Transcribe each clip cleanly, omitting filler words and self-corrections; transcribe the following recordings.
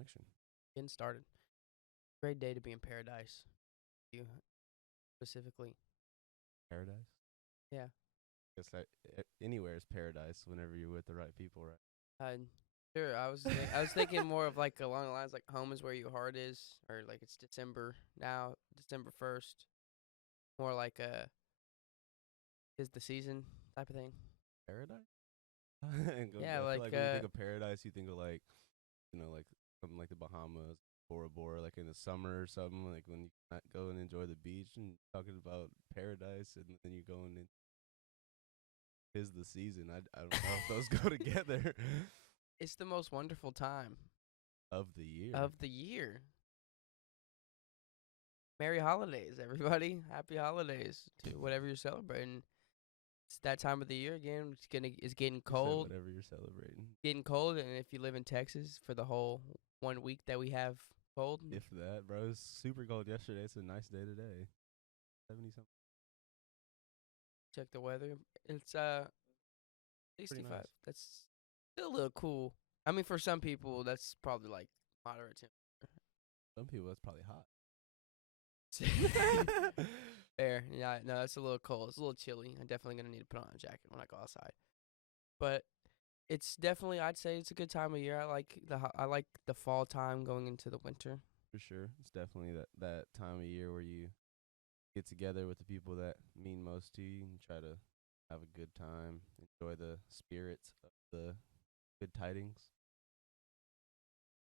action. Getting started. Great day to be in paradise. You specifically. Paradise. Yeah. Guess that anywhere is paradise whenever you're with the right people, right? Sure. I was thinking more of like along the lines like home is where your heart is, or like it's December now, December 1st. More like is the season type of thing. Paradise. Yeah, I feel like like when you think of paradise, you think of like like something like the Bahamas, Bora Bora, like in the summer or something. Like when you not go and enjoy the beach and talking about paradise, and then you go and is the season. I don't know if those go together. it's the most wonderful time Of the year. of the year. Merry holidays, everybody. Happy holidays to whatever you're celebrating. It's that time of the year again. It's getting You said cold. whatever you're celebrating. Getting cold, and if you live in Texas for the whole 1 week that we have cold, If that, bro, it's super cold yesterday. It's a nice day today. 70 something. check the weather. It's Pretty 65. nice. That's still a little cool. I mean, for some people, that's probably like moderate Some people that's probably hot. temperature. Fair. Yeah, no, that's a little cold. It's a little chilly. I'm definitely gonna need to put on a jacket when I go outside. But it's definitely, I'd say, it's a good time of year. I like the fall time going into the winter. For sure. It's definitely that time of year where you get together with the people that mean most to you and try to have a good time, enjoy the spirits of the good tidings.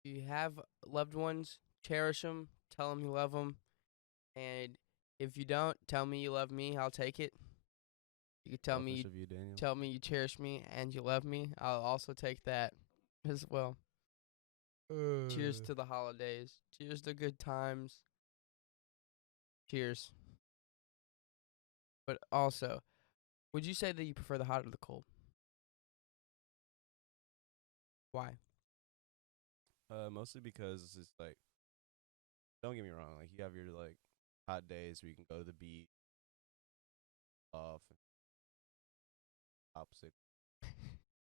You have loved ones, cherish them, tell them you love them, and if you don't, tell me you love me. I'll take it. You can Selfish of you, Daniel. tell me you cherish me and you love me. I'll also take that as well. Cheers to the holidays. Cheers to good times. Cheers. But also, would you say that you prefer the hot or the cold? Why? Mostly because it's like, don't get me wrong, like you have your like hot days where you can go to the beach, off, opposite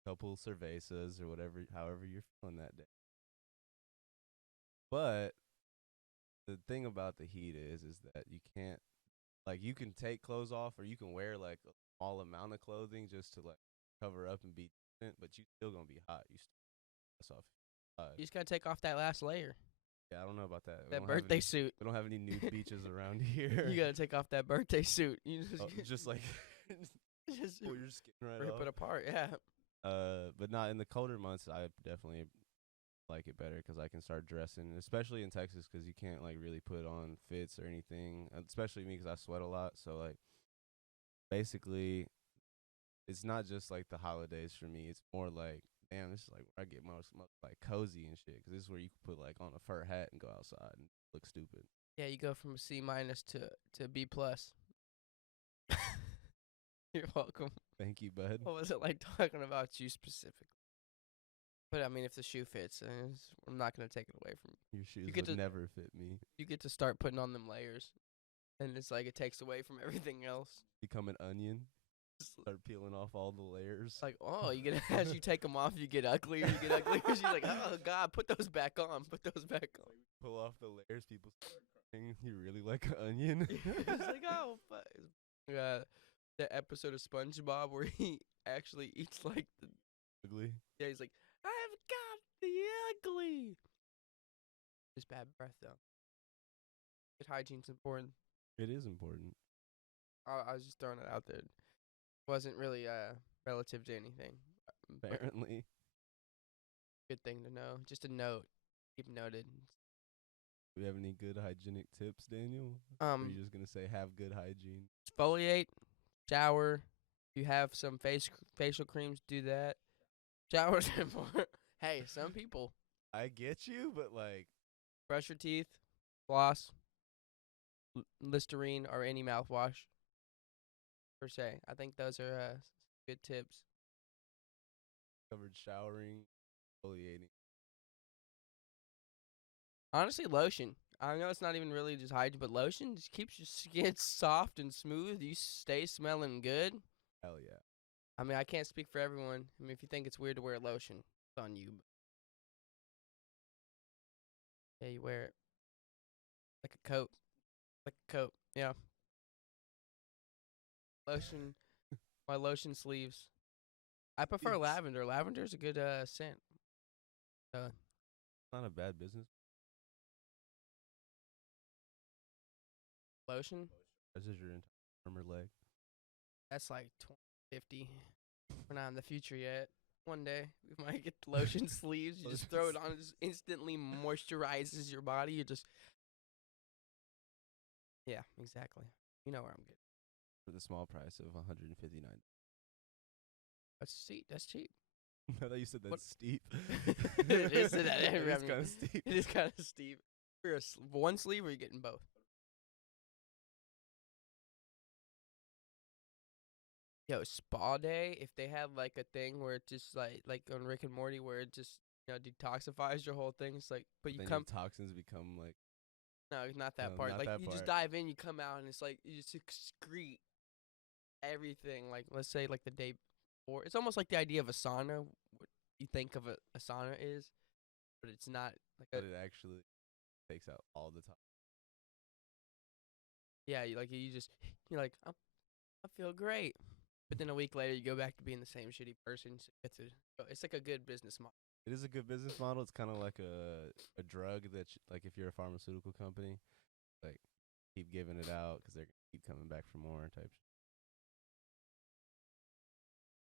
couple cervezas or whatever, however you're feeling that day. But the thing about the heat is that you can't, like, you can take clothes off or you can wear like a small amount of clothing just to like cover up and be decent, but you still gonna be hot. You still off. You just gotta take off that last layer. Yeah, I don't know about that. That birthday We suit. don't have any nude beaches around here. You gotta take off that birthday suit. You just like just pull your skin right rip off. it apart. Yeah. But not in the colder months. I definitely like it better because I can start dressing, especially in Texas, because you can't like really put on fits or anything. Especially me, because I sweat a lot. So like, basically, it's not just like the holidays for me. It's more like, damn, this is like where I get most like cozy and shit. Because this is where you can put like on a fur hat and go outside and look stupid. Yeah, you go from a C- to B+. You're welcome. Thank you, bud. What was it like talking about you specifically? But I mean, if the shoe fits, I'm not gonna take it away from you. Your shoes get would to- never fit me. You get to start putting on them layers, and it's like it takes away from everything else. Become an onion. Start peeling off all the layers. It's like, oh, you get as you take them off, you get uglier. You get uglier. You're like, oh God, put those back on. Put those back on. Pull off the layers, people start crying. You really like an onion? It's like, oh, fuck. The episode of SpongeBob where he actually eats like the Ugly. yeah. He's like, I've got the ugly. Just bad breath though. Good hygiene's important. It is important. I was just throwing it out there. Wasn't really relative to anything. But Apparently. good thing to know. Just a note. Keep noted. Do we have any good hygienic tips, Daniel? Or are you just gonna say have good hygiene? Exfoliate, shower. If you have some facial creams, do that. Showers are important. Hey, some people I get you, but like, brush your teeth, floss, Listerine, or any mouthwash. Per se, I think those are good tips. covered showering, exfoliating. Honestly, lotion. I know it's not even really just hygiene, but lotion just keeps your skin soft and smooth. You stay smelling good. Hell yeah. I mean, I can't speak for everyone. I mean, if you think it's weird to wear lotion, it's on you. Yeah, you wear it like a coat. Like a coat. Yeah. Lotion. My lotion sleeves. I prefer It's lavender. Lavender's a good scent. Uh, not a bad business. lotion. This is your entire arm or leg. That's like 2050. We're not in the future yet. One day we might get the lotion sleeves. You just throw it on, it just instantly moisturizes your body. You just yeah, exactly. You know where I'm getting. For the small price of 159. That's cheap. That's cheap. I thought you said that's What- steep. It is that- It is I mean, kind of steep. It is kind of steep. For one sleeve, or are you getting both? Yo, spa day. If they have like a thing where it just like on Rick and Morty, where it just detoxifies your whole thing. It's like, but you Then come. your toxins become like No, not that No, part. not Like that you just part. dive in, you come out, and it's like you just excrete everything. Like let's say like the day before. It's almost like the idea of a sauna. What you think of a sauna is, but it's not like but a it actually takes out all the toxins. yeah. You just you're like I feel great, but then a week later you go back to being the same shitty person. So it's like a good business model. It is a good business model. It's kind of like a drug that like if you're a pharmaceutical company, like keep giving it out because they're gonna keep coming back for more type.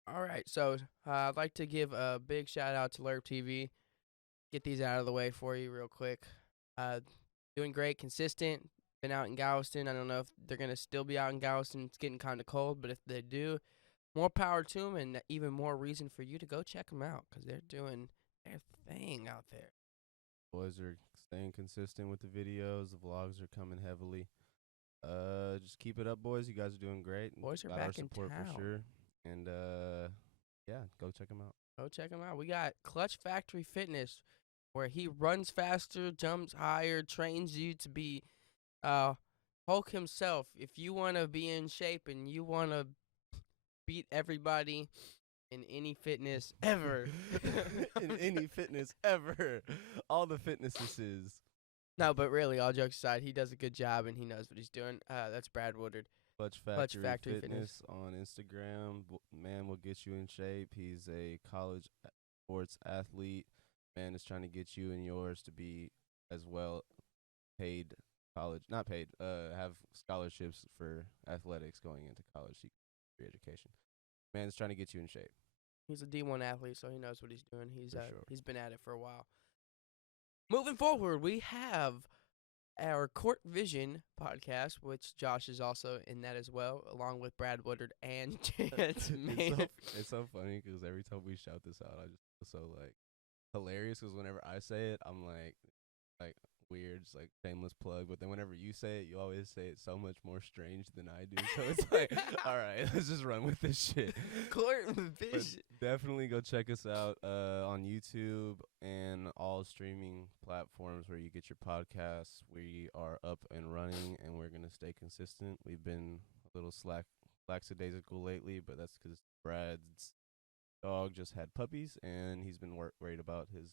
All right, so I'd like to give a big shout out to Lerp TV. Get these out of the way for you real quick. Doing great, consistent. Been out in Galveston. I don't know if they're gonna still be out in Galveston. It's getting kind of cold, but if they do, more power to them, and even more reason for you to go check them out because they're doing their thing out there. Boys are staying consistent with the videos. The vlogs are coming heavily. Just keep it up, boys. You guys are doing great. Boys are Got our back in support town. for sure. And yeah, go check them out. Go check them out. We got Clutch Factory Fitness, where he runs faster, jumps higher, trains you to be Hulk himself. If you want to be in shape and you want to beat everybody in any fitness ever. In any fitness ever. All the fitnesses. No, but really, all jokes aside, he does a good job and he knows what he's doing. That's Brad Woodard. Clutch Factory Fitness on Instagram. Man will get you in shape. He's a college sports athlete. Man is trying to get you and yours to be as well paid college, not paid, have scholarships for athletics going into college, free education. Man is trying to get you in shape. He's a D1 athlete, so he knows what he's doing. For sure. He's been at it for a while. Moving forward, we have our Court Vision podcast, which Josh is also in that as well, along with Brad Woodard and Chance Maynard. It's so funny because every time we shout this out, I just feel so like hilarious because whenever I say it, I'm like weird, just like shameless plug. But then whenever you say it, you always say it so much more strange than I do. So it's like, all right, let's just run with this shit. Court But Vision. definitely go check us out on YouTube and all streaming platforms where you get your podcasts. We are up and running, and we're gonna stay consistent. We've been a little lackadaisical lately, but that's because Brad's dog just had puppies, and he's been worried about his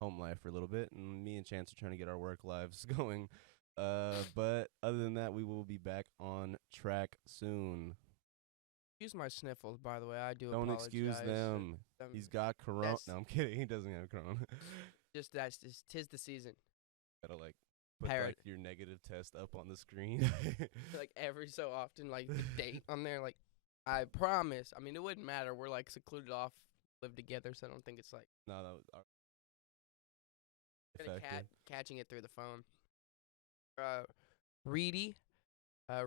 home life for a little bit, and me and Chance are trying to get our work lives going. But other than that, we will be back on track soon. Excuse my sniffles, by the way. I do Don't apologize. excuse them. He's got corona. That's- No, I'm kidding. He doesn't have corona. Just that's just tis the season. Gotta like put Parrot. like your negative test up on the screen. Like every so often, like the date on there. Like I promise. I mean, it wouldn't matter. We're like secluded off, live together, so I don't think it's like No, that was kinda effective. catching it through the phone. Reedy,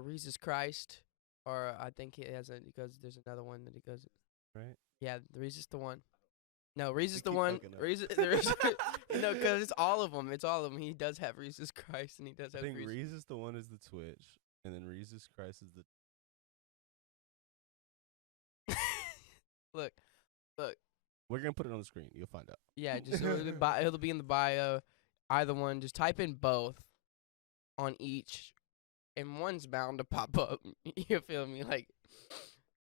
Jesus Christ, or I think he has a because there's another one that he goes. Right? Yeah, Reese's is the one. No, Reese's is the keep one. fucking up. Reese's, there's no, because it's all of them. It's all of them. He does have Reese's Christ, and he does I have think Reese's. Reese's the one is the Twitch, and then Reese's Christ is the. Look, We're gonna put it on the screen. You'll find out. yeah, just it'll be in the bio. Either one, just type in both on each, and one's bound to pop up. You feel me? Like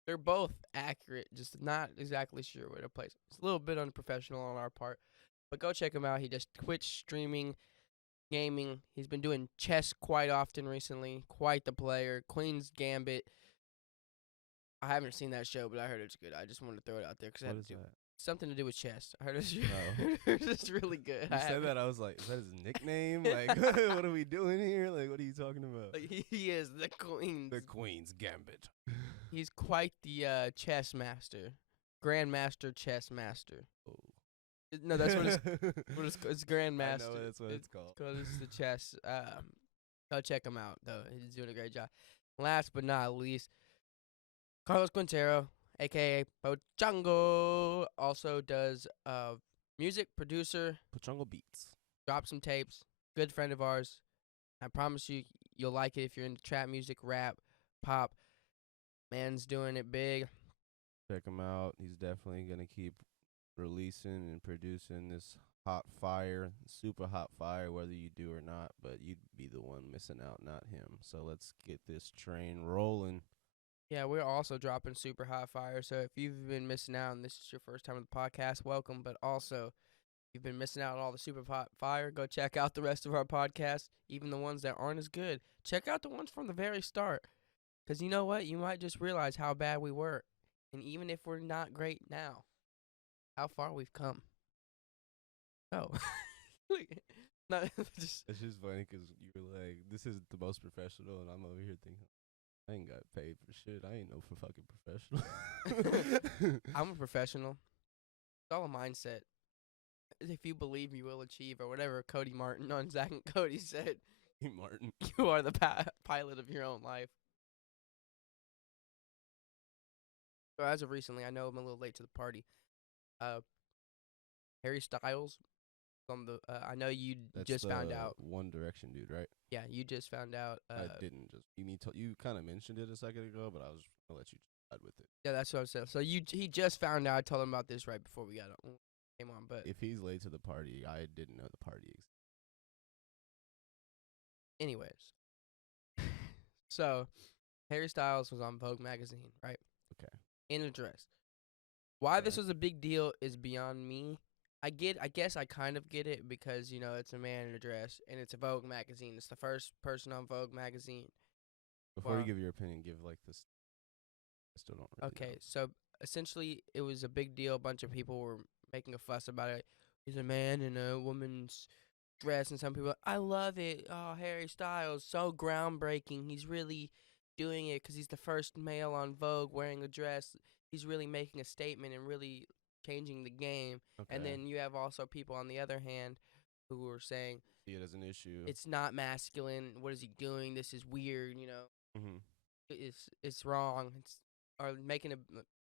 they're both accurate, just not exactly sure where to place. It's a little bit unprofessional on our part, but go check him out. He does Twitch streaming gaming. He's been doing chess quite often recently. Quite the player. Queen's Gambit. I haven't seen that show, but I heard it's good. I just wanted to throw it out there because it What had is to do that? something to do with chess. I heard it's, No. it's really good. You said that, I was like, is that his nickname? Like, what are we doing here? Like, what are you talking about? Like, he is the Queen's. The Queen's Gambit. He's quite the chess master. Grandmaster chess master. Oh. No, that's what it's Grandmaster. I know that's what it's called. Cause it's the chess. Go check him out though. He's doing a great job. Last but not least, Carlos Quintero, aka Pochango, also does music producer. Pochango Beats. Drop some tapes. Good friend of ours. I promise you, you'll like it if you're into trap music, rap, pop. Man's doing it big. Check him out. He's definitely gonna keep releasing and producing this hot fire, super hot fire, whether you do or not. But you'd be the one missing out, not him. So let's get this train rolling. Yeah, we're also dropping super hot fire. So if you've been missing out and this is your first time on the podcast, welcome. But also, if you've been missing out on all the super hot fire, go check out the rest of our podcasts, even the ones that aren't as good. Check out the ones from the very start. Because you know what? You might just realize how bad we were. And even if we're not great now, how far we've come. Oh. No, just It's just funny 'cause you were like, this is the most professional, and I'm over here thinking, I ain't got paid for shit. I ain't no fucking professional. I'm a professional. It's all a mindset. If you believe you will achieve, or whatever Cody Martin on Zach and Cody said, Hey, Martin. you are the pilot of your own life. So as of recently, I know I'm a little late to the party. Harry Styles on the. I know you That's just found the out. One Direction dude, right? Yeah, you just found out. I didn't just. You kind of mentioned it a second ago, but I was gonna let you decide with it. Yeah, that's what I said. So he just found out. I told him about this right before we came on. But If he's late to the party, I didn't know the party existed. anyways, so Harry Styles was on Vogue magazine, right? Okay. In a dress. Why this Right. was a big deal is beyond me. I guess I kind of get it because, it's a man in a dress and it's a Vogue magazine. It's the first person on Vogue magazine. Before Wow. you give your opinion, give like this. I still don't really Okay, know. so essentially it was a big deal. A bunch of people were making a fuss about it. He's a man in a woman's dress, and some people, I love it. Oh, Harry Styles, so groundbreaking. He's really doing it because he's the first male on Vogue wearing a dress. He's really making a statement and really changing the game. Okay. And then you have also people on the other hand who are saying See it as an issue. it's not masculine. What is he doing? This is weird. Mm-hmm. It's wrong. Or making it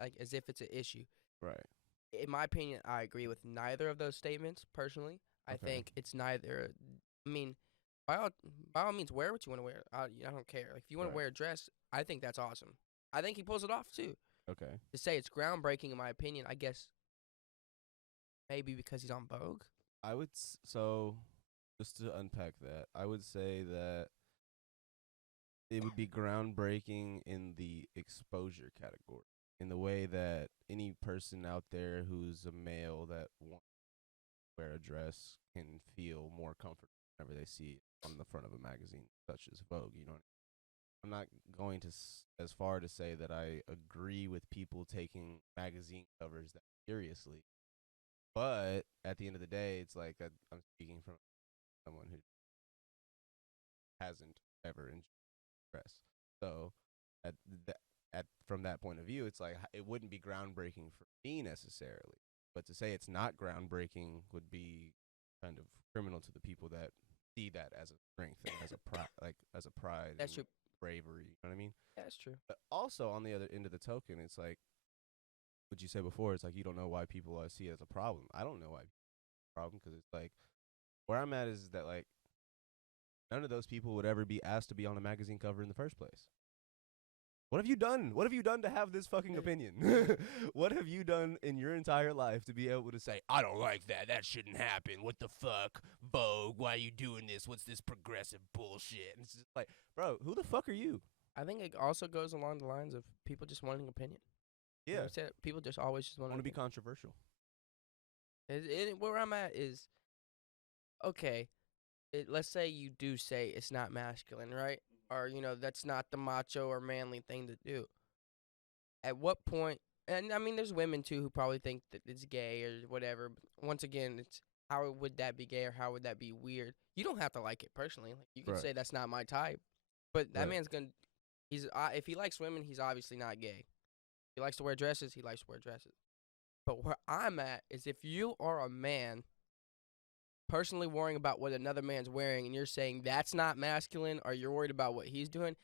like as if it's an issue. Right. In my opinion, I agree with neither of those statements. Personally, I Okay. think it's neither. I mean, by all means, wear what you want to wear. I don't care. Like, if you want Right. to wear a dress, I think that's awesome. I think he pulls it off too. Okay. To say it's groundbreaking, in my opinion, I guess maybe because he's on Vogue. I would so just to unpack that, I would say that it would be groundbreaking in the exposure category, in the way that any person out there who's a male that wants to wear a dress can feel more comfortable whenever they see it on the front of a magazine such as Vogue. You know, I'm not going to as far to say that I agree with people taking magazine covers that seriously. But at the end of the day, it's like I'm speaking from someone who hasn't ever enjoyed dress. So from that point of view, it's like it wouldn't be groundbreaking for me necessarily. But to say it's not groundbreaking would be kind of criminal to the people that see that as a strength and as a as a pride. That's and true. bravery. You know what I mean? That's true. But also on the other end of the token, it's like what you said before. It's like you don't know why people see it as a problem. I don't know why people see it as a problem because it's like where I'm at is that like none of those people would ever be asked to be on a magazine cover in the first place. What have you done? What have you done to have this fucking opinion? What have you done in your entire life to be able to say, I don't like that. That shouldn't happen. What the fuck? Vogue, why are you doing this? What's this progressive bullshit? And it's just like, bro, who the fuck are you? I think it also goes along the lines of people just wanting opinion. You know Yeah. what I'm saying? People just always just I want want to be controversial. Where I'm at is, okay, let's say you do say it's not masculine, right? Or that's not the macho or manly thing to do. At what point? And I mean, there's women too who probably think that it's gay or whatever. But once again, it's how would that be gay or how would that be weird? You don't have to like it personally. Like, you can Right. say that's not my type, but that Right. man's gonna. He's if he likes women, he's obviously not gay. He likes to wear dresses. He likes to wear dresses. But where I'm at is if you are a man personally worrying about what another man's wearing and you're saying that's not masculine or you're worried about what he's doing,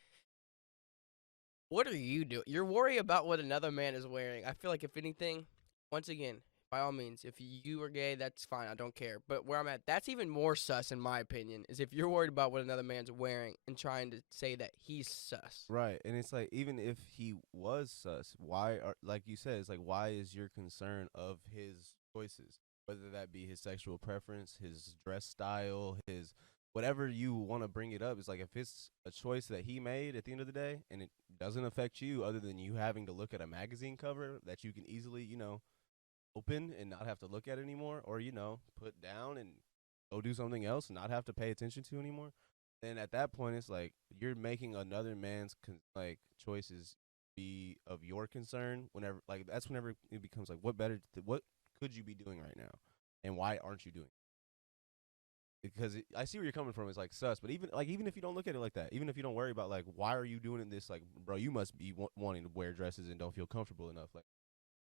what are you doing? You're worried about what another man is wearing. I feel like if anything, once again, by all means, if you are gay, that's fine. I don't care. But where I'm at, that's even more sus in my opinion, is if you're worried about what another man's wearing and trying to say that he's sus. Right. And it's like, even if he was sus, why are, like you said, it's like, why is your concern of his choices, whether that be his sexual preference, his dress style, his whatever you want to bring it up? It's like, if it's a choice that he made at the end of the day and it doesn't affect you other than you having to look at a magazine cover that you can easily, open and not have to look at anymore, or, put down and go do something else and not have to pay attention to anymore, then at that point it's like you're making another man's choices be of your concern. Whenever, like, that's whenever it becomes like, what could you be doing right now, and why aren't you doing it? Because I see where you're coming from. It's like sus, but even if you don't look at it like that, even if you don't worry about, like, why are you doing this, like, bro, you must be wanting to wear dresses and don't feel comfortable enough. Like,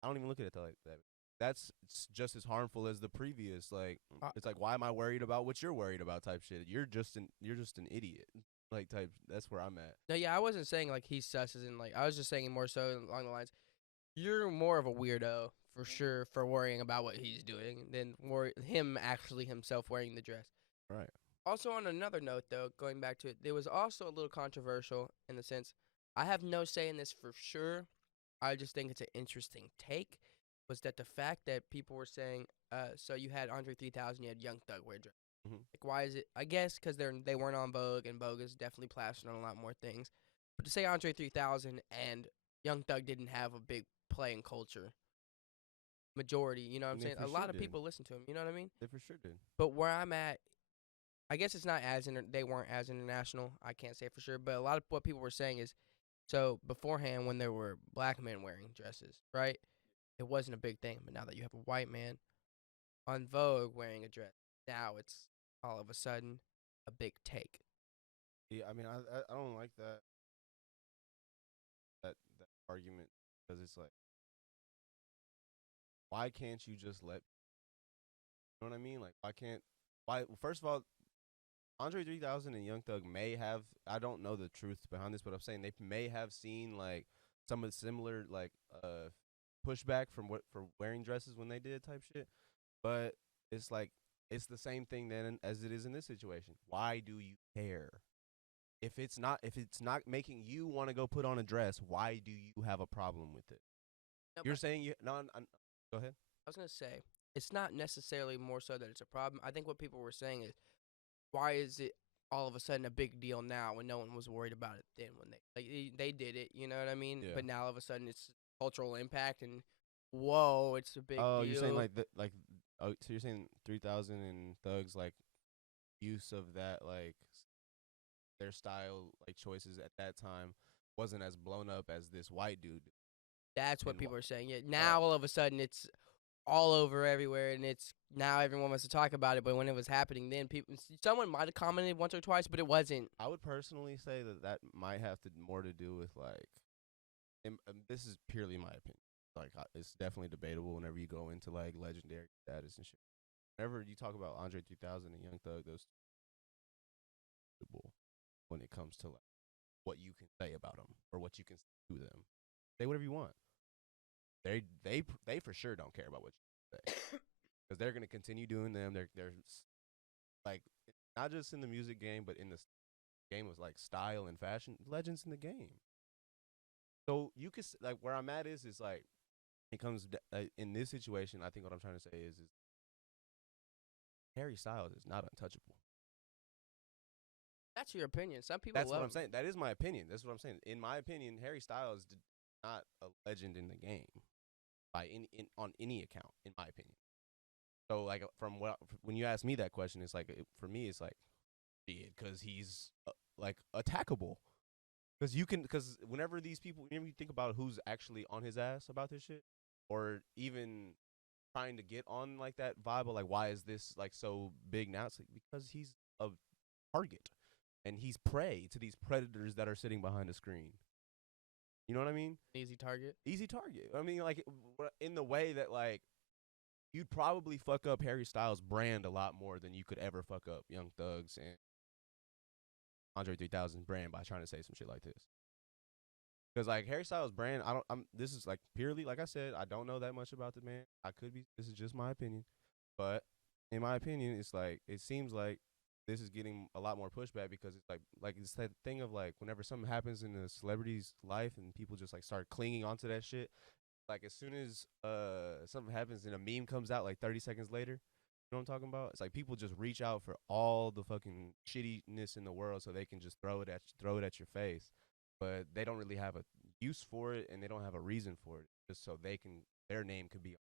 I don't even look at it like that. That's just as harmful as the previous. Like, it's like, why am I worried about what you're worried about type shit? You're just an idiot. Like, type. That's where I'm at. No, yeah, I wasn't saying like he's sus as in like I was just saying more so along the lines you're more of a weirdo for sure for worrying about what he's doing than him actually himself wearing the dress. Right. Also, on another note, though, going back to it, there was also a little controversial in the sense I have no say in this for sure. I just think it's an interesting take. Was that the fact that people were saying, so you had Andre 3000, you had Young Thug wear dress. Mm-hmm. Like, why is it? I guess because they weren't on Vogue, and Vogue is definitely plastered on a lot more things. But to say Andre 3000 and Young Thug didn't have a big play in culture, majority, you know what I'm saying? A lot of people listen to him, you know what I mean? They for sure did. But where I'm at, I guess it's not as they weren't as international. I can't say for sure, but a lot of what people were saying is, so beforehand when there were black men wearing dresses, right? It wasn't a big thing, but now that you have a white man on Vogue wearing a dress, now it's all of a sudden a big take. Yeah, I mean, I don't like that argument, because it's like, why can't you just let, you know what I mean? Like, why? Well, first of all, Andre 3000 and Young Thug may have, I don't know the truth behind this, but I'm saying they may have seen, like, some of the similar, like, pushback for wearing dresses when they did type shit. But it's like, it's the same thing then as it is in this situation. Why do you care? If it's not making you want to go put on a dress, why do you have a problem with it? No, You're saying you no, go ahead. I was gonna say it's not necessarily more so that it's a problem. I think what people were saying is, why is it all of a sudden a big deal now when no one was worried about it then when they did it, you know what I mean? Yeah. But now all of a sudden it's cultural impact and whoa, it's a big deal. Oh, you're saying oh, so you're saying 3000 and Thugs, like, use of that, like, their style, like, choices at that time wasn't as blown up as this white dude. That's what And people are saying. Yeah, now all of a sudden it's all over everywhere, and it's now everyone wants to talk about it. But when it was happening, then someone might have commented once or twice, but it wasn't. I would personally say that might have more to do with, like, this is purely my opinion. Like, it's definitely debatable whenever you go into, like, legendary status and shit. Whenever you talk about Andre 3000 and Young Thug, those when it comes to, like, what you can say about them or what you can say to them. Say whatever you want. They for sure don't care about what you say, because they're gonna continue doing them. They're like, not just in the music game, but in the game of, like, style and fashion, legends in the game. So you could, like, where I'm at is like, it comes in this situation. I think what I'm trying to say is Harry Styles is not untouchable. That's your opinion. Some people. That's what I'm saying. That is my opinion. That's what I'm saying. In my opinion, Harry Styles did not a legend in the game on any account, in my opinion. So, like, when you ask me that question, it's like, for me, it's like, shit because he's like attackable. Because whenever these people, whenever you think about who's actually on his ass about this shit, or even trying to get on like that vibe of like, why is this like so big now? It's like because he's a target and he's prey to these predators that are sitting behind a screen. You know what I mean? Easy target. Easy target. I mean, like in the way that like you'd probably fuck up Harry Styles' brand a lot more than you could ever fuck up Young Thug's and Andre 3000's brand by trying to say some shit like this. Because like Harry Styles' brand, I don't. This is like purely like I said. I don't know that much about the man. I could be. This is just my opinion, but in my opinion, it's like it seems like this is getting a lot more pushback because it's like it's that thing of like whenever something happens in a celebrity's life and people just like start clinging onto that shit. Like as soon as something happens and a meme comes out like 30 seconds later, you know what I'm talking about? It's like people just reach out for all the fucking shittiness in the world so they can just throw it at your face. But they don't really have a use for it and they don't have a reason for it. Just so their name could be.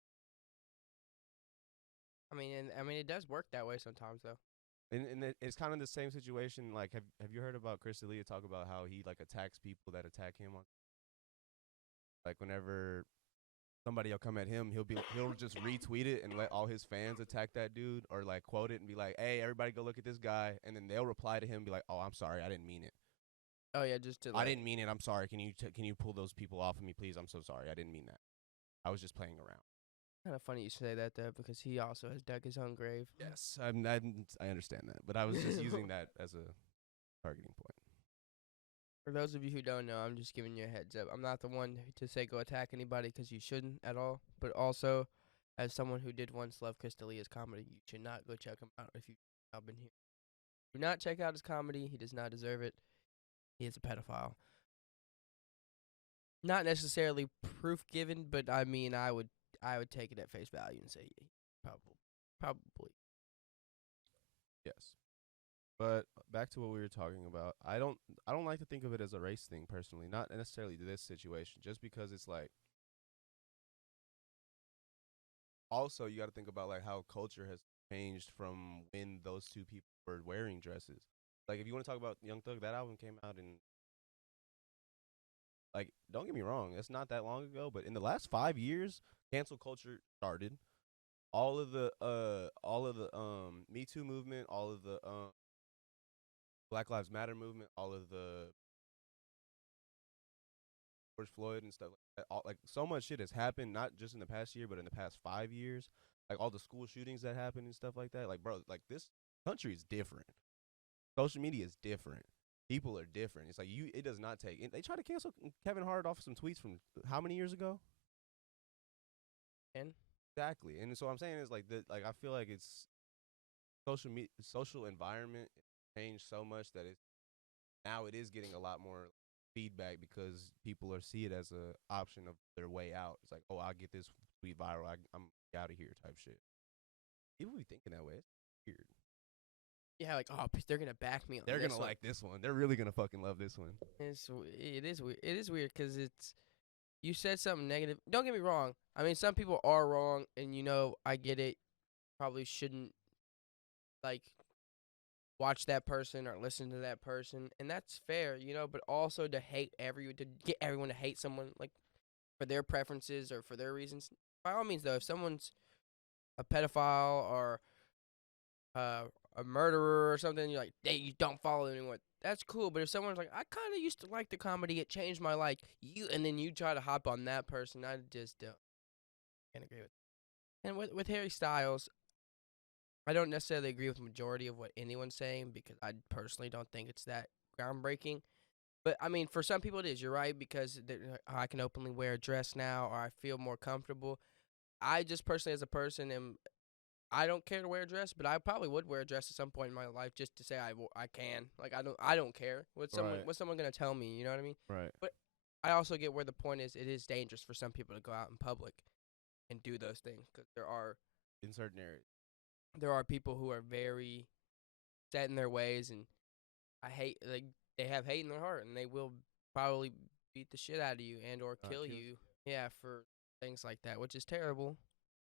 I mean, and I mean, it does work that way sometimes, though. And it's kind of the same situation. Like, have you heard about Chris D'Elia talk about how he like attacks people that attack him on? Like whenever somebody will come at him, he'll just retweet it and let all his fans attack that dude or like quote it and be like, "Hey, everybody, go look at this guy," and then they'll reply to him and be like, "Oh, I'm sorry, I didn't mean it. Oh yeah, just to I didn't mean it. I'm sorry. Can you pull those people off of me, please? I'm so sorry. I didn't mean that. I was just playing around." Kind of funny you say that though, because he also has dug his own grave. Yes, I understand that, but I was just using that as a targeting point. For those of you who don't know, I'm just giving you a heads up. I'm not the one to say go attack anybody because you shouldn't at all. But also, as someone who did once love Chris D'Elia's comedy, you should not go check him out if you've not been here. Do not check out his comedy. He does not deserve it. He is a pedophile. Not necessarily proof given, but I mean, I would take it at face value and say yeah, probably. Yes. But back to what we were talking about. I don't like to think of it as a race thing personally, not necessarily this situation, just because it's like also you got to think about like how culture has changed from when those two people were wearing dresses. Like if you want to talk about Young Thug, that album came out in like don't get me wrong, it's not that long ago, but in the last 5 years, cancel culture started. All of the Me Too movement, all of the Black Lives Matter movement, all of the George Floyd and stuff like that. Like so much shit has happened, not just in the past year, but in the past 5 years. Like all the school shootings that happened and stuff like that. Like bro, like this country is different. Social media is different. People are different. It's like it does not take. They try to cancel Kevin Hart off some tweets from how many years ago? And Exactly. And so what I'm saying is like like I feel like it's social environment changed so much that now it is getting a lot more feedback because people see it as a option of their way out. It's like, oh, I'll get this tweet viral. I'm out of here type shit. People be thinking that way. It's weird. yeah, like they're gonna back me on. They're this gonna one. like this one. They're really gonna fucking love this one. It is weird. It is weird because it's you said something negative. Don't get me wrong. I mean, some people are wrong, and I get it. Probably shouldn't like watch that person or listen to that person, and that's fair, But also to get everyone to hate someone like for their preferences or for their reasons. By all means, though, if someone's a pedophile or a murderer or something, you're like, hey, you don't follow anyone. That's cool. But if someone's like, I kind of used to like the comedy, it changed my life, and then you try to hop on that person, I just can't agree with. And with Harry Styles, I don't necessarily agree with the majority of what anyone's saying because I personally don't think it's that groundbreaking. But I mean, for some people it is. You're right because I can openly wear a dress now, or I feel more comfortable. I just personally, as a person, I don't care to wear a dress, but I probably would wear a dress at some point in my life just to say I can. Like I don't care. What's someone gonna tell me? You know what I mean? Right. But I also get where the point is. It is dangerous for some people to go out in public and do those things because there are in certain areas. There are people who are very set in their ways, and they have hate in their heart, and they will probably beat the shit out of you and or kill you. Yeah, for things like that, which is terrible.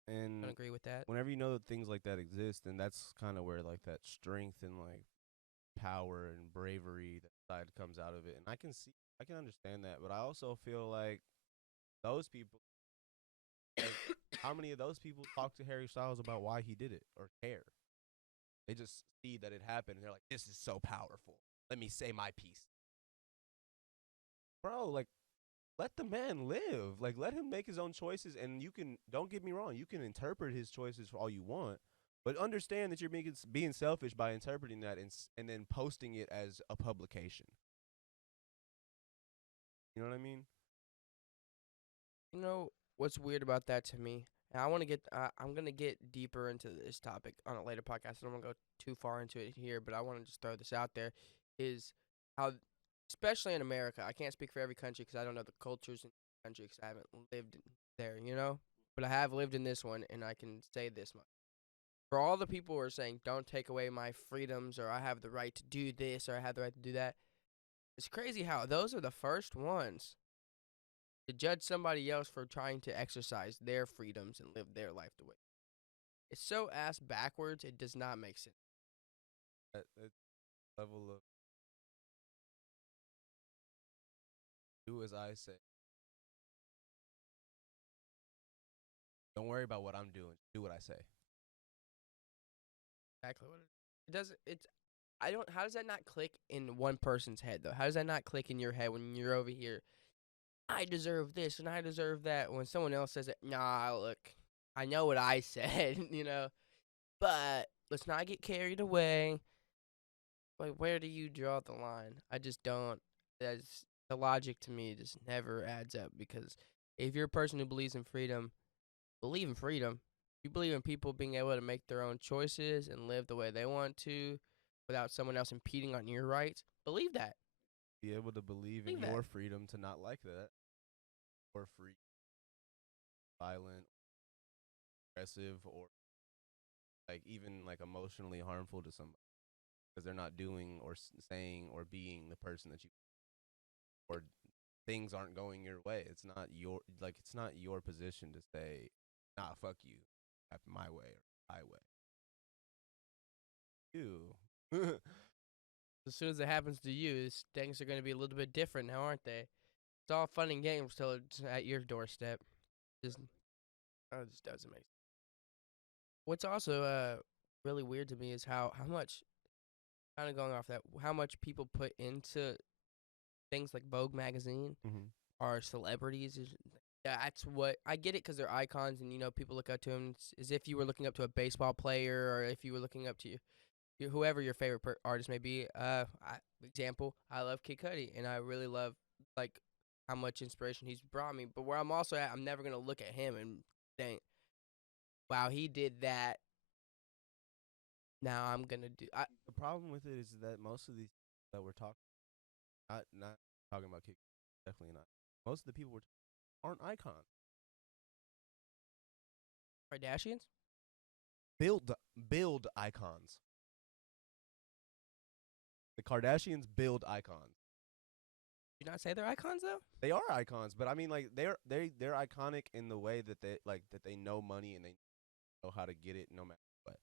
And I don't agree with that. Whenever you know that things like that exist, then that's kind of where like that strength and like power and bravery that comes out of it, and I can understand that, but I also feel like those people, like, how many of those people talk to Harry Styles about why he did it or care? They just see that it happened and they're like, "This is so powerful. Let me say my piece." Bro, like, let the man live. Like, let him make his own choices. And you can, don't get me wrong, you can interpret his choices for all you want, but understand that you're being selfish by interpreting that and then posting it as a publication. You know what I mean? You know what's weird about that to me? And I want to get. I'm gonna get deeper into this topic on a later podcast. I don't want to go too far into it here, but I want to just throw this out there: is how, especially in America, I can't speak for every country because I don't know the cultures in the country because I haven't lived there, you know. But I have lived in this one, and I can say this much: for all the people who are saying, "Don't take away my freedoms," or "I have the right to do this," or "I have the right to do that," it's crazy how those are the first ones to judge somebody else for trying to exercise their freedoms and live their life the way. It's so ass backwards, it does not make sense. That level of do as I say. Don't worry about what I'm doing. Do what I say. Exactly what it doesn't. It's I don't. How does that not click in one person's head though? How does that not click in your head when you're over here? I deserve this and I deserve that. When someone else says it, nah, look, I know what I said, you know, but let's not get carried away. Like, where do you draw the line? I just don't. That's the logic to me just never adds up because if you're a person who believes in freedom, believe in freedom. You believe in people being able to make their own choices and live the way they want to without someone else impeding on your rights. Believe that. Be able to believe in Believe that. your freedom to not like that, or free, violent, aggressive, or like even like emotionally harmful to somebody because they're not doing or saying or being the person that you, or things aren't going your way. It's not your, like, it's not your position to say, "Nah, fuck you, happen my way or highway." You. As soon as it happens to you, things are going to be a little bit different now, aren't they? It's all fun and games till it's at your doorstep. Just, it just doesn't make sense. What's also really weird to me is how much, kind of going off that, how much people put into things like Vogue magazine Mm-hmm. or celebrities. That's what I get it because they're icons and you know people look up to them. It's as if you were looking up to a baseball player or if you were looking up to whoever your favorite artist may be. Example, I love Kid Cudi and I really love like how much inspiration he's brought me. But where I'm also at, I'm never gonna look at him and think, "Wow, he did that." Now I'm gonna do. The problem with it is that most of these that we're talking, not talking about kick, definitely not. Most of the people aren't icons. Kardashians. Build icons. The Kardashians build icons. Did you not say they're icons though? They are icons, but I mean, like, they're iconic in the way that they know money and they know how to get it no matter what.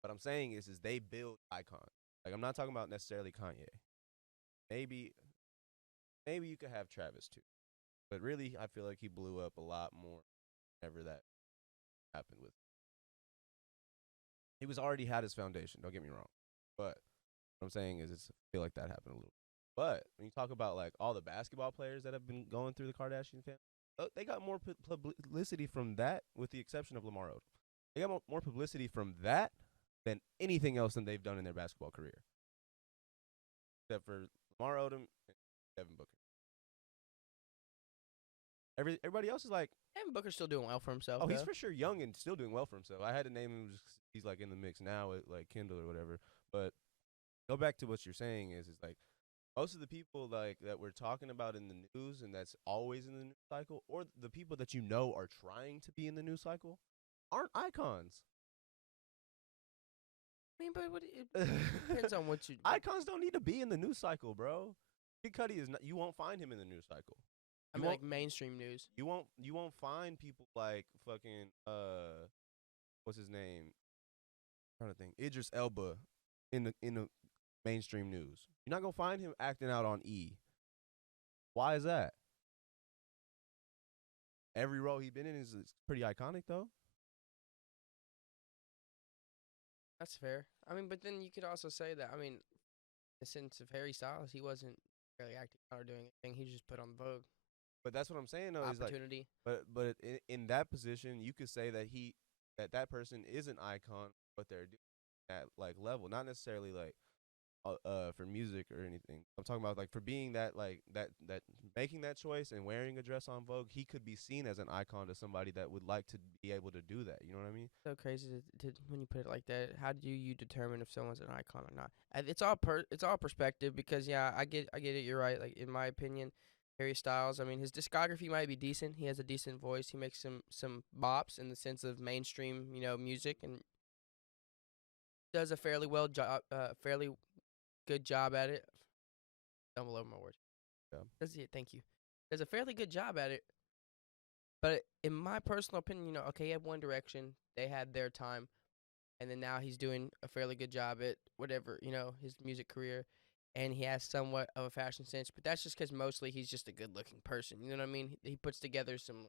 What I'm saying is they build icons. Like, I'm not talking about necessarily Kanye. Maybe you could have Travis too, but really I feel like he blew up a lot more whenever that happened with. He was already had his foundation. Don't get me wrong, but what I'm saying is I feel like that happened a little. But when you talk about like all the basketball players that have been going through the Kardashian family, they got more publicity from that, with the exception of Lamar Odom. They got more publicity from that than anything else that they've done in their basketball career, except for Lamar Odom and Devin Booker. Everybody else is like, Devin Booker's still doing well for himself. oh, he's though. for sure young and still doing well for himself. I had to name him just 'cause he's like in the mix now at like Kendall or whatever. But go back to what you're saying is like most of the people like that we're talking about in the news and that's always in the news cycle, or the people that you know are trying to be in the news cycle, aren't icons. I mean, but it depends on what you. Icons don't need to be in the news cycle, bro. Kid Cudi is not. You won't find him in the news cycle. I mean, like mainstream news. You won't find people like fucking what's his name? I'm trying to think. Idris Elba in the mainstream news. You're not gonna find him acting out on E. Why is that? Every role he been in is pretty iconic though. That's fair. I mean, but then you could also say that. I mean, the sense of Harry Styles, he wasn't really acting out or doing anything. He just put on the Vogue But that's what I'm saying though. Is like, opportunity. but in that position, you could say that that person is an icon. What they're doing at like level, not necessarily like for music or anything. I'm talking about like for being that like that making that choice and wearing a dress on Vogue, he could be seen as an icon to somebody that would like to be able to do that. You know what I mean? So crazy when you put it like that. How do you determine if someone's an icon or not? It's all perspective because yeah, I get it. You're right. Like in my opinion, Harry Styles. I mean, his discography might be decent. He has a decent voice. He makes some bops in the sense of mainstream, music, and does a fairly good job at it. Stumble over my words. Yeah. That's it. Thank you. Does a fairly good job at it. But in my personal opinion, okay, he had One Direction. They had their time, and then now he's doing a fairly good job at whatever, his music career, and he has somewhat of a fashion sense. But that's just because mostly he's just a good-looking person. You know what I mean? He puts together some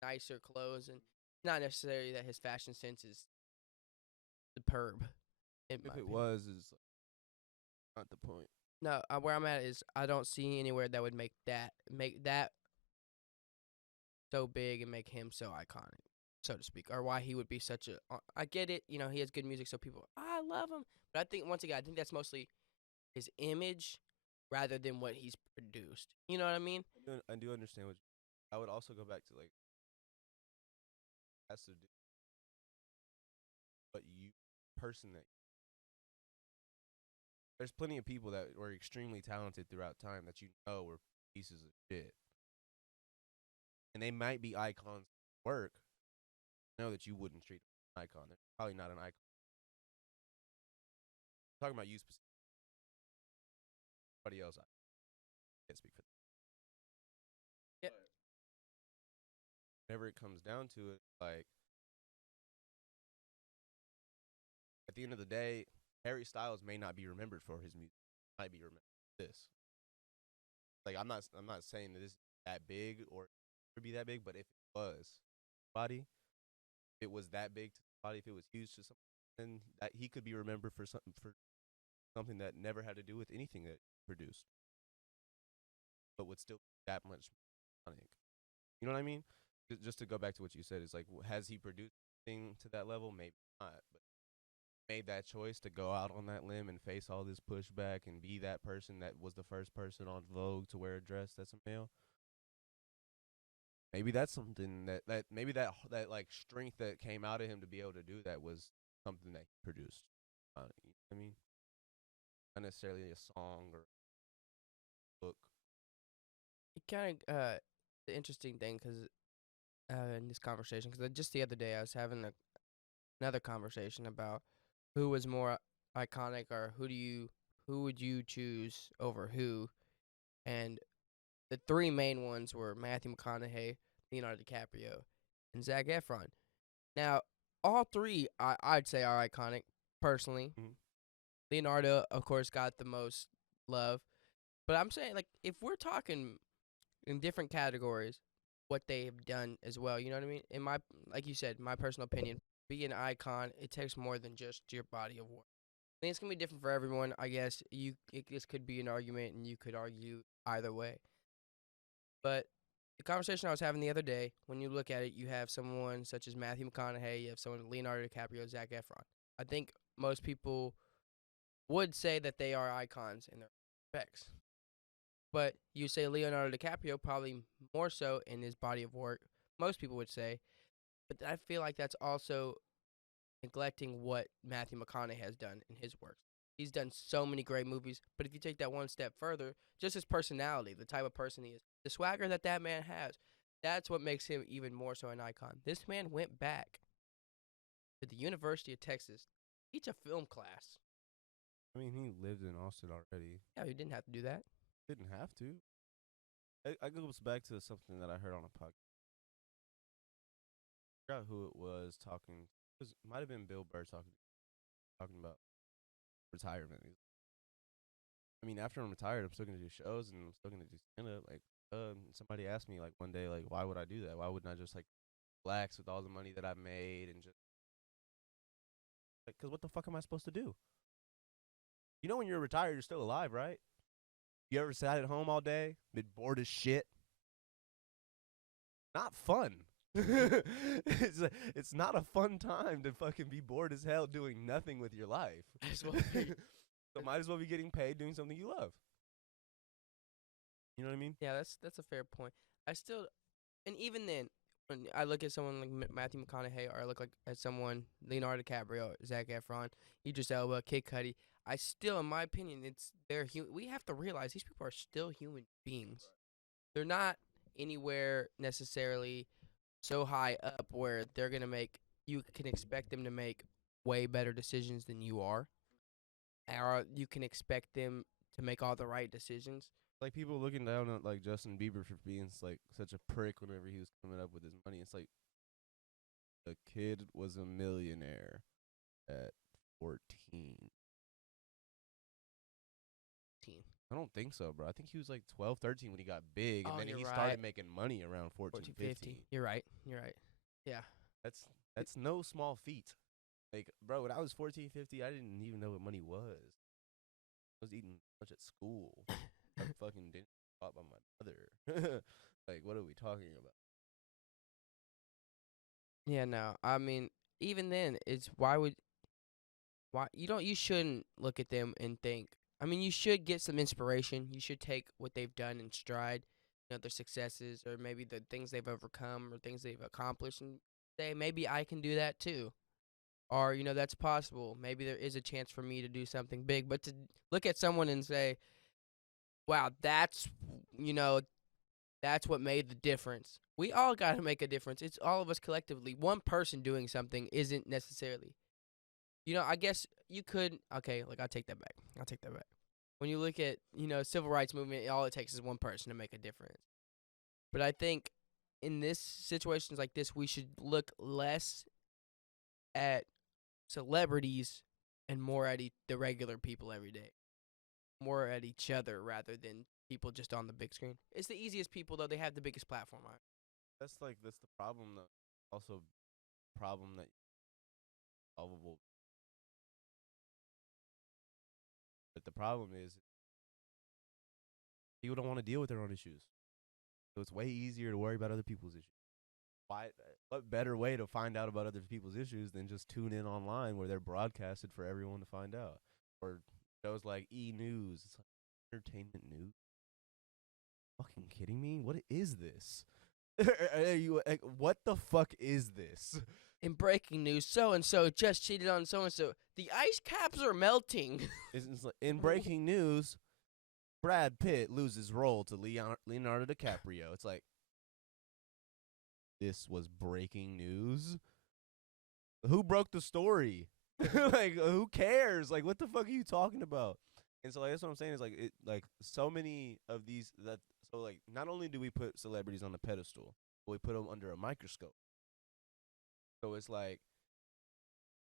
nicer clothes, and not necessarily that his fashion sense is superb. In If my it opinion. was, is not the point. No, where I'm at is I don't see anywhere that would make that so big and make him so iconic, so to speak, or why he would be such a. I get it, he has good music, so people, I love him. But I think once again, I think that's mostly his image rather than what he's produced. You know what I mean? I do understand what. I would also go back to like has to do what you person that. There's plenty of people that were extremely talented throughout time that were pieces of shit, and they might be icons at work. Know that you wouldn't treat them as an icon. They're probably not an icon. I'm talking about you specifically. Anybody else, I can't speak for them. Yeah. Whenever it comes down to it, like at the end of the day, Harry Styles may not be remembered for his music. Might be remembered for this. Like I'm not saying that this is that big or would be that big, but if it was body, if it was that big to somebody, if it was huge to somebody, then that he could be remembered for something that never had to do with anything that he produced, but would still be that much iconic. You know what I mean? Just to go back to what you said, it's like, has he produced anything to that level? Maybe not, but made that choice to go out on that limb and face all this pushback and be that person that was the first person on Vogue to wear a dress that's a male. Maybe that's something that maybe that like strength that came out of him to be able to do that was something that he produced. You know what I mean? Not necessarily a song or book. It kind of the interesting thing because in this conversation, because just the other day I was having another conversation about who was more iconic or who would you choose over who, and the three main ones were Matthew McConaughey, Leonardo DiCaprio, and Zac Efron. Now, all three I'd say are iconic personally. Mhm. Leonardo, of course, got the most love, but I'm saying like if we're talking in different categories, what they have done as well. You know what I mean? In my like you said, my personal opinion, being an icon, it takes more than just your body of work. I mean, it's gonna be different for everyone. I guess this could be an argument, and you could argue either way. But the conversation I was having the other day, when you look at it, you have someone such as Matthew McConaughey, you have someone Leonardo DiCaprio, Zac Efron. I think most people would say that they are icons in their respects. But you say Leonardo DiCaprio probably more so in his body of work. Most people would say, but I feel like that's also neglecting what Matthew McConaughey has done in his work. He's done so many great movies, but if you take that one step further, just his personality, the type of person he is, the swagger that man has, that's what makes him even more so an icon. This man went back to the University of Texas, teach a film class. I mean, he lived in Austin already. Yeah, he didn't have to do that. Didn't have to. I goes back to something that I heard on a podcast. I forgot who it was talking. It might have been Bill Burr talking about retirement. I mean, after I'm retired, I'm still gonna do shows and I'm still gonna do stand up. Like, somebody asked me like one day, like, why would I do that? Why wouldn't I just like relax with all the money that I've made and just like, cause what the fuck am I supposed to do? You know, when you're retired, you're still alive, right? You ever sat at home all day, been bored as shit? Not fun. It's not a fun time to fucking be bored as hell doing nothing with your life. So might as well be getting paid doing something you love. You know what I mean? Yeah, that's a fair point. I still, and even then, when I look at someone like Matthew McConaughey, or I look like at someone Leonardo DiCaprio, Zac Efron, Idris Elba, Kid Cudi, I still, in my opinion, it's we have to realize these people are still human beings. They're not anywhere necessarily so high up where they're gonna make. You can expect them to make way better decisions than you are, or you can expect them to make all the right decisions. Like people looking down at like Justin Bieber for being like such a prick whenever he was coming up with his money. It's like the kid was a millionaire at 14. I don't think so, bro. I think he was like 12, 13 when he got big, and Oh, then you're he right. started making money around 14, 14, 15. 15. You're right. Yeah. That's no small feat. Like, bro, when I was 14, 15, I didn't even know what money was. I was eating lunch at school. I fucking didn't bought by my mother. Like, what are we talking about? Yeah, no. I mean, even then, it's why you shouldn't look at them and think. I mean, you should get some inspiration. You should take what they've done in stride, their successes, or maybe the things they've overcome or things they've accomplished, and say maybe I can do that too. Or that's possible. Maybe there is a chance for me to do something big. But to look at someone and say, "Wow, that's what made the difference." We all got to make a difference. It's all of us collectively. One person doing something isn't necessarily. I guess you could. Okay, I'll take that back. When you look at civil rights movement, all it takes is one person to make a difference. But I think in this situations like this, we should look less at celebrities and more at the regular people every day. More at each other rather than people just on the big screen. It's the easiest people, though. They have the biggest platform on it. That's the problem though. Also, problem that solvable. But the problem is people don't want to deal with their own issues. So it's way easier to worry about other people's issues. Why? What better way to find out about other people's issues than just tune in online where they're broadcasted for everyone to find out? Or shows like E News. It's like entertainment news. Fucking kidding me? What is this? What the fuck is this? In breaking news, so and so just cheated on so and so. The ice caps are melting. It's like, in breaking news, Brad Pitt loses role to Leonardo DiCaprio. It's like, this was breaking news. Who broke the story? Like, who cares? Like, what the fuck are you talking about? And so, like, that's what I'm saying is like so many of these so like not only do we put celebrities on a pedestal, but we put them under a microscope. So it's like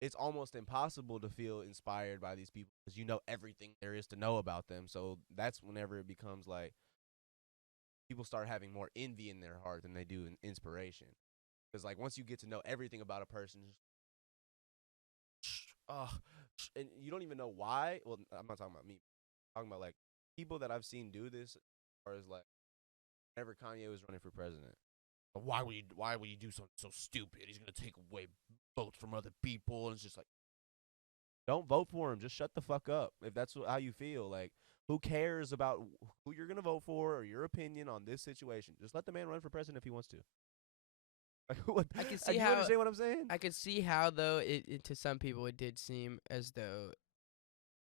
it's almost impossible to feel inspired by these people because you know everything there is to know about them. So that's whenever it becomes like people start having more envy in their heart than they do in inspiration. Because like once you get to know everything about a person, and you don't even know why. Well, I'm not talking about me. I'm talking about like people that I've seen do this, as far as like whenever Kanye was running for president. Why would you do something so stupid? He's gonna take away votes from other people, and it's just like, don't vote for him. Just shut the fuck up. If that's how you feel, like, who cares about who you're gonna vote for or your opinion on this situation? Just let the man run for president if he wants to. Like, what? I can see you how. understand what I'm saying? I could see how, though, it to some people it did seem as though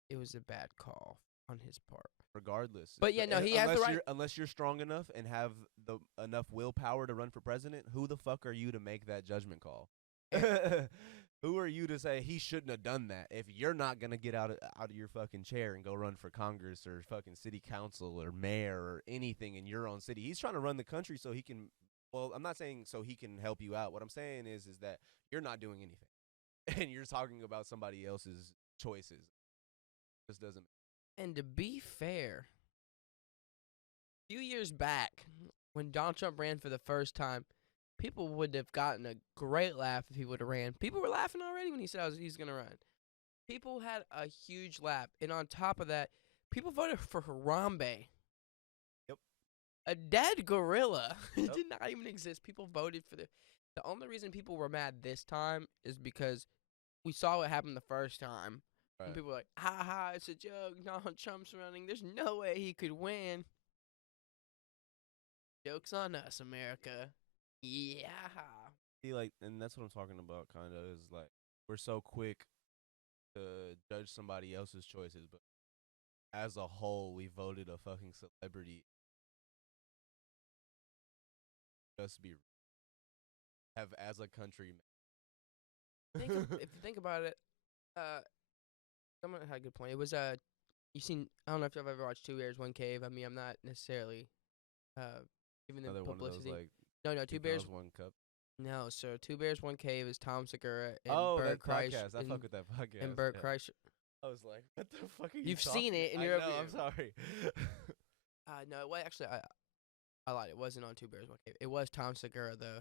it was a bad call on his part. Regardless, But yeah, no, he has the right. Unless you're strong enough and have the enough willpower to run for president, who the fuck are you to make that judgment call? Who are you to say he shouldn't have done that if you're not gonna get out of your fucking chair and go run for Congress or fucking city council or mayor or anything in your own city? He's trying to run the country so he can. Well, I'm not saying so he can help you out. What I'm saying is that you're not doing anything, and you're talking about somebody else's choices. This doesn't. And to be fair, a few years back, when Donald Trump ran for the first time, people would have gotten a great laugh if he would have ran. People were laughing already when he said he's going to run. People had a huge laugh. And on top of that, people voted for Harambe. Yep. A dead gorilla. It Yep. did not even exist. People voted for the only reason people were mad this time is because we saw what happened the first time. Right. And people were like, ha ha, it's a joke. Donald Trump's running. There's no way he could win. Joke's on us, America. Yeah. See, like, and that's what I'm talking about. Kind of is like we're so quick to judge somebody else's choices, but as a whole, we voted a fucking celebrity. Just be have as a country. If you think about it, someone had a good point. It was you seen? I don't know if you've ever watched Two Bears, One Cave. I mean, I'm not necessarily giving them Another one of those publicity. like No, Two Bears. One cup. No, so Two Bears, One Cave is Tom Segura and Oh, Bert that Kreischer. podcast. I fuck with that podcast. And Bert yeah. Kreischer. I was like, what the fuck are you You've talking seen it, and I you're know, over I'm sorry. No, well, actually, I lied. It wasn't on Two Bears, One Cave. It was Tom Segura, though,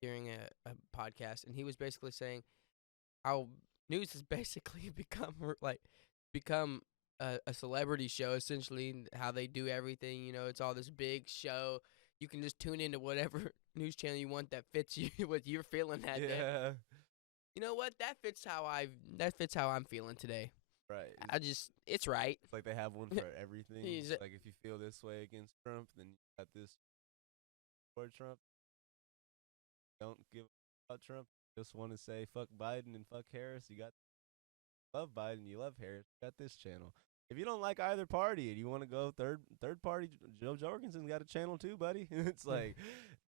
during a podcast, and he was basically saying how news has basically become a celebrity show, essentially, and how they do everything. You know, it's all this big show. You can just tune into whatever news channel you want that fits you, what you're feeling that day. Yeah. You know what? That fits how I'm feeling today. Right. It's right. It's like they have one for everything. He's It's like if you feel this way against Trump, then you got this for Trump. Don't give a about Trump. Just want to say fuck Biden and fuck Harris. You got love Biden, you love Harris. You got this channel. If you don't like either party and you want to go third party, Joe Jorgensen's got a channel too, buddy. It's like,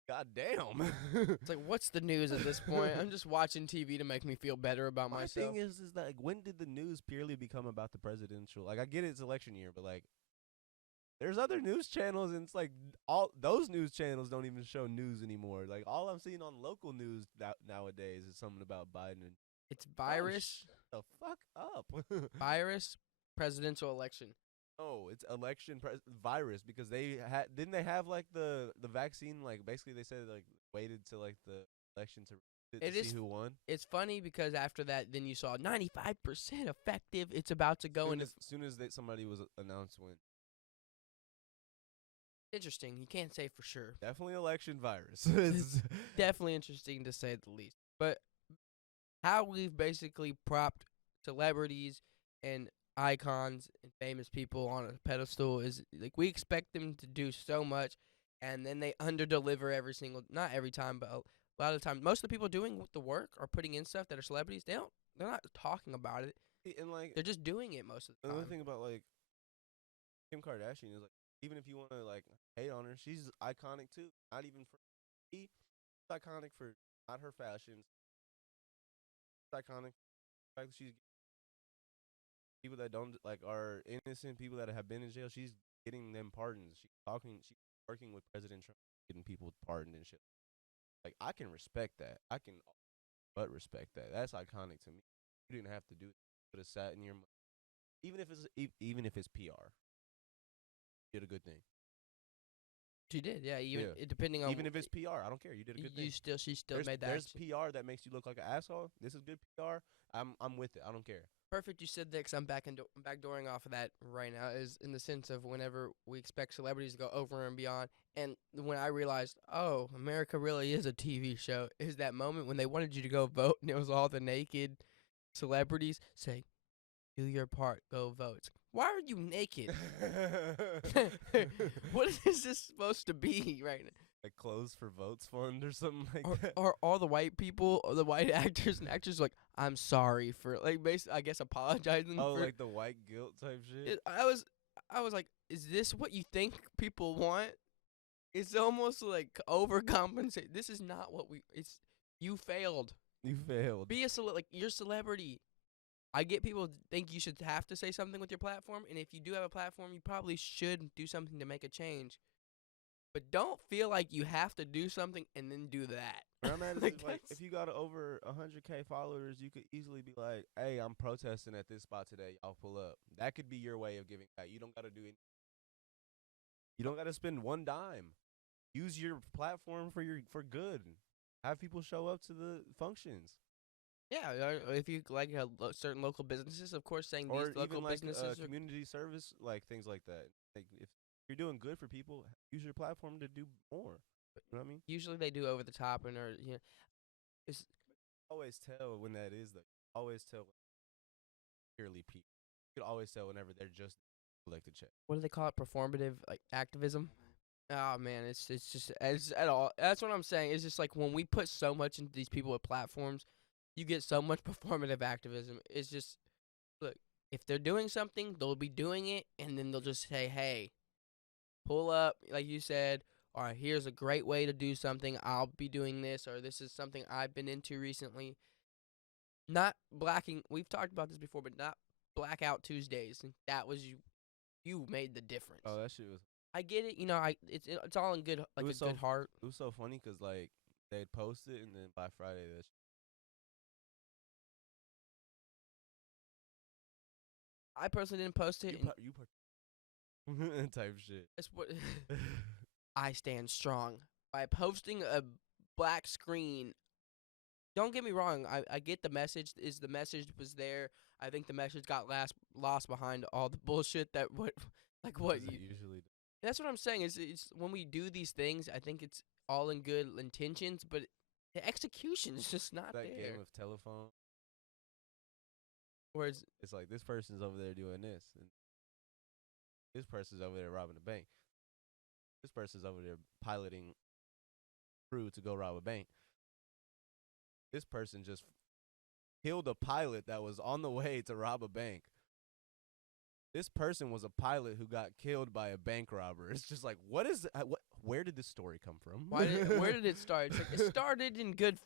god damn. It's like, what's the news at this point? I'm just watching TV to make me feel better about My myself. thing is that like, when did the news purely become about the presidential? Like, I get it's election year, but like, there's other news channels, and it's like all those news channels don't even show news anymore. Like, all I'm seeing on local news nowadays is something about Biden. And It's virus, the fuck up. virus, presidential election. Oh, it's election virus because they didn't they have like the vaccine, like basically they said like waited till like the election to see who won. It's funny because after that, then you saw 95% effective. It's about to go into. As soon as somebody was announced when. Interesting. You can't say for sure. Definitely election virus. It's definitely interesting to say the least. But how we've basically propped celebrities and icons and famous people on a pedestal is like we expect them to do so much, and then they underdeliver not every time, but a lot of the time. Most of the people doing the work or putting in stuff that are celebrities, they're not talking about it. And like They're just doing it most of the time. Another thing about like Kim Kardashian is like, even if you want to like hate on her, she's iconic too. Not even for she's iconic for not her fashions. She's iconic the fact that she's people that don't like are innocent, people that have been in jail. She's getting them pardons. She's working with President Trump, getting people pardoned and shit. Like, I can respect that. I can but respect that. That's iconic to me. You didn't have to do it. You could have sat in your even if it's PR. You did a good thing. She did, yeah. Depending on even if it's PR, I don't care. You did a good thing. She still made that. There's PR that makes you look like an asshole. This is good PR. I'm with it. I don't care. Perfect. You said that 'cause I'm backdooring off of that right now. Is in the sense of whenever we expect celebrities to go over and beyond, and when I realized, oh, America really is a TV show, is that moment when they wanted you to go vote, and it was all the naked celebrities saying, "Do your part, go vote." It's like, why are you naked? What is this supposed to be right now? Like Clothes for Votes Fund or something like that. Or all the white people, or the white actors and actors like, I'm sorry for, like, basically, I guess, apologizing Oh, for. like the white guilt type shit? I was like, is this what you think people want? It's almost like overcompensate. This is not what you failed. You failed. Be like, you're a celebrity. I get people think you should have to say something with your platform, and if you do have a platform, you probably should do something to make a change. But don't feel like you have to do something and then do that. Where I'm at is Like, if, if you got over 100K followers, you could easily be like, "Hey, I'm protesting at this spot today. Y'all pull up." That could be your way of giving back. You don't got to do it. You don't got to spend one dime. Use your platform for good. Have people show up to the functions, Yeah, if you like certain local businesses, of course, saying or these local even like businesses are community service, like things like that. Like if you're doing good for people, use your platform to do more. You know what I mean? usually they do over the top and are it's Always tell when that is though. Always tell purely people. You can always tell whenever they're just collect a check. what do they call it? Performative like activism. Oh man, it's just it's at all. That's what I'm saying. It's just like when we put so much into these people with platforms, you get so much performative activism. It's just look, if they're doing something, they'll be doing it, and then they'll just say, "Hey, pull up," like you said. All right, here's a great way to do something. I'll be doing this, or this is something I've been into recently. Not blacking. We've talked about this before, but not blackout Tuesdays. That was you. You made the difference. Oh, that shit was. I get it. You know, it's all in good like a was so good heart. It was so funny because like they'd post it and then by Friday that I personally didn't post it. you type shit. That's what I stand strong by posting a black screen. Don't get me wrong. I get the message. Is the message was there? I think the message got lost behind all the bullshit that what like what As it you. usually do. That's what I'm saying. Is it's when we do these things, I think it's all in good intentions, but the execution is just not That there. game of telephone. Whereas It's like this person's over there doing this, and this person's over there robbing a bank. This person's over there piloting crew to go rob a bank. This person just killed a pilot that was on the way to rob a bank. This person was a pilot who got killed by a bank robber. It's just like, what is what? Where did this story come from? where did it start? It's like it started in good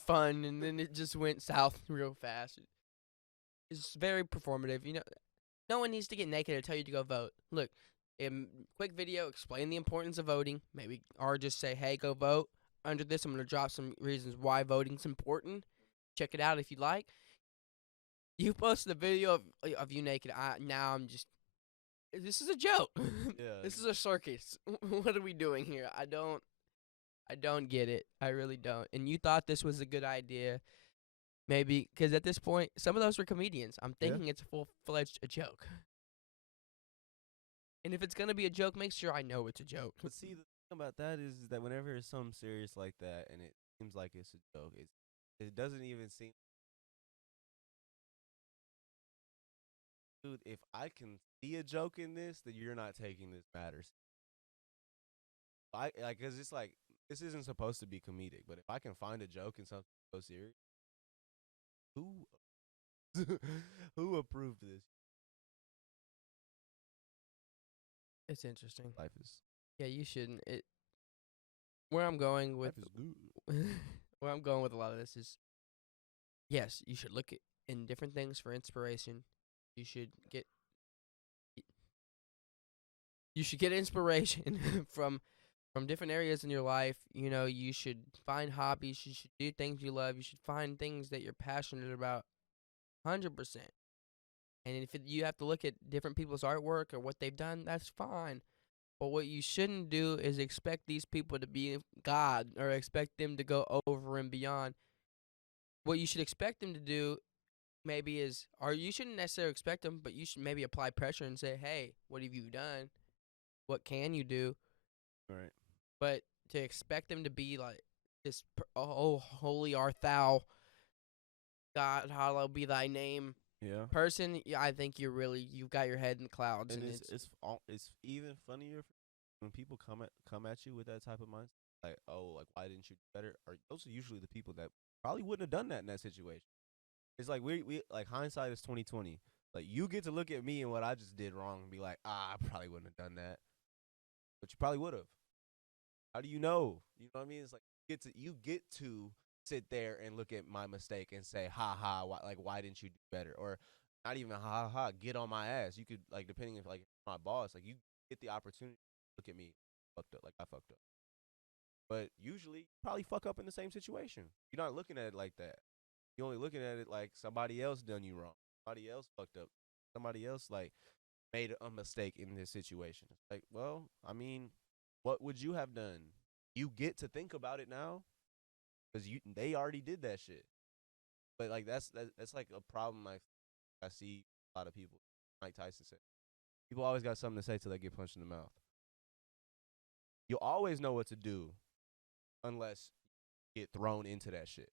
fun, and then it just went south real fast. It's very performative. You know, no one needs to get naked to tell you to go vote. Look, quick video, explain the importance of voting. Maybe or just say, hey, go vote. Under this, I'm gonna drop some reasons why voting's important. Check it out if you like. You posted a video of you naked. Now I'm just. This is a joke. Yeah. This is a circus. What are we doing here? I don't get it. I really don't. And you thought this was a good idea, maybe because at this point, some of those were comedians. I'm Yeah. thinking it's full-fledged a joke. And if it's gonna be a joke, make sure I know it's a joke. But see, the thing about that is that whenever it's something serious like that, and it seems like it's a joke, it doesn't even seem. Dude, if I can see a joke in this, then you're not taking this matter. I like, cause it's like this isn't supposed to be comedic, but if I can find a joke in something so serious, who who approved this? It's interesting. Life is Yeah, you shouldn't. Where I'm going with life is good. where I'm going with a lot of this is, yes, you should look in different things for inspiration. You should get inspiration from different areas in your life. You know, you should find hobbies. You should do things you love. You should find things that you're passionate about. 100%. And if you have to look at different people's artwork or what they've done, that's fine. But what you shouldn't do is expect these people to be God or expect them to go over and beyond. What you should expect them to do maybe is, or you shouldn't necessarily expect them, but you should maybe apply pressure and say, hey, what have you done? What can you do? Right. But to expect them to be like this, oh, holy art thou, God, hallowed be thy name. Yeah. Person, yeah, I think you've got your head in the clouds, And and it's even funnier when people come at you with that type of mindset. Like, oh, like why didn't you do better? Or those are usually the people that probably wouldn't have done that in that situation. It's like we like hindsight is 2020. Like you get to look at me and what I just did wrong and be like, I probably wouldn't have done that, but you probably would have. How do you know? You know what I mean? It's like you get to sit there and look at my mistake and say, ha ha, why didn't you do better? Or not even ha ha ha, get on my ass. You could like depending if like my boss, like you get the opportunity to look at me, fucked up, like I fucked up. But usually, you probably fuck up in the same situation. You're not looking at it like that. You're only looking at it like somebody else done you wrong. Somebody else fucked up. Somebody else like made a mistake in this situation. Like, well, I mean, what would you have done? You get to think about it now because they already did that shit. But like that's like a problem. Like I see a lot of people. Mike Tyson said, people always got something to say till they get punched in the mouth. You'll always know what to do unless you get thrown into that shit.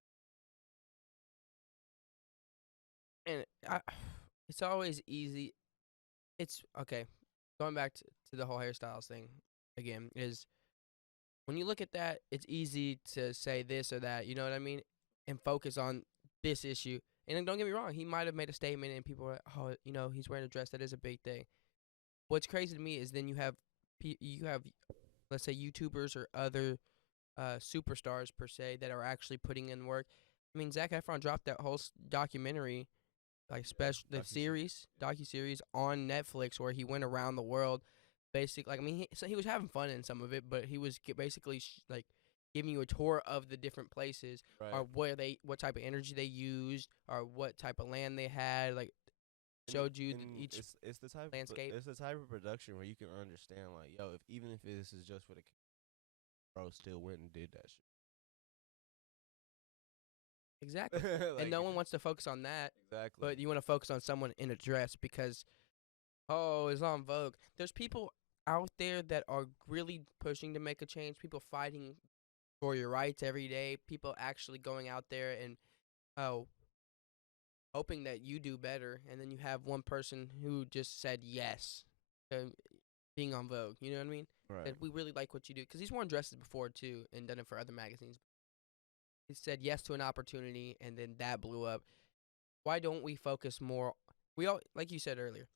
And it's always easy. It's okay. Going back to the whole hairstyles thing again is when you look at that, it's easy to say this or that. You know what I mean? And focus on this issue. And then don't get me wrong, he might have made a statement, and people are like, oh, you know, he's wearing a dress. That is a big thing. What's crazy to me is then you have let's say YouTubers or other superstars per se that are actually putting in work. I mean, Zac Efron dropped that whole documentary, like special the series docu-series on Netflix where he went around the world, basically. Like, I mean, so he was having fun in some of it, but he was basically like giving you a tour of the different places, Right. or what type of energy they used, or what type of land they had, like showed you each it's the type landscape. It's the type of production where you can understand, like, yo, if even if this is just for the bro, still went and did that shit. Exactly. Like, and no one wants to focus on that. Exactly. But you want to focus on someone in a dress because, oh, it's on Vogue. There's people out there that are really pushing to make a change. People fighting for your rights every day. People actually going out there and hoping that you do better. And then you have one person who just said yes to being on Vogue. You know what I mean? Right. That we really like what you do. Because he's worn dresses before, too, and done it for other magazines. He said yes to an opportunity, and then that blew up. Why don't we focus more? We all, like you said earlier,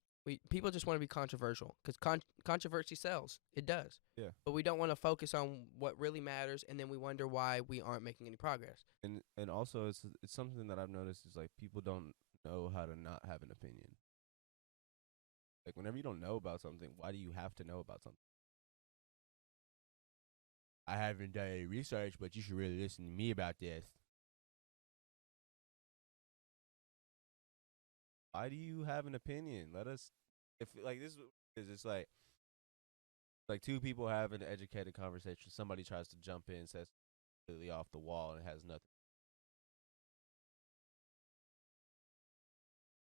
people just want to be controversial because controversy sells. It does. Yeah. But we don't want to focus on what really matters, and then we wonder why we aren't making any progress. And also it's something that I've noticed is like people don't know how to not have an opinion. Like whenever you don't know about something, why do you have to know about something? I haven't done any research, but you should really listen to me about this. Why do you have an opinion? Let us, if like this is, it's like two people have an educated conversation. Somebody tries to jump in, says completely off the wall, and has nothing.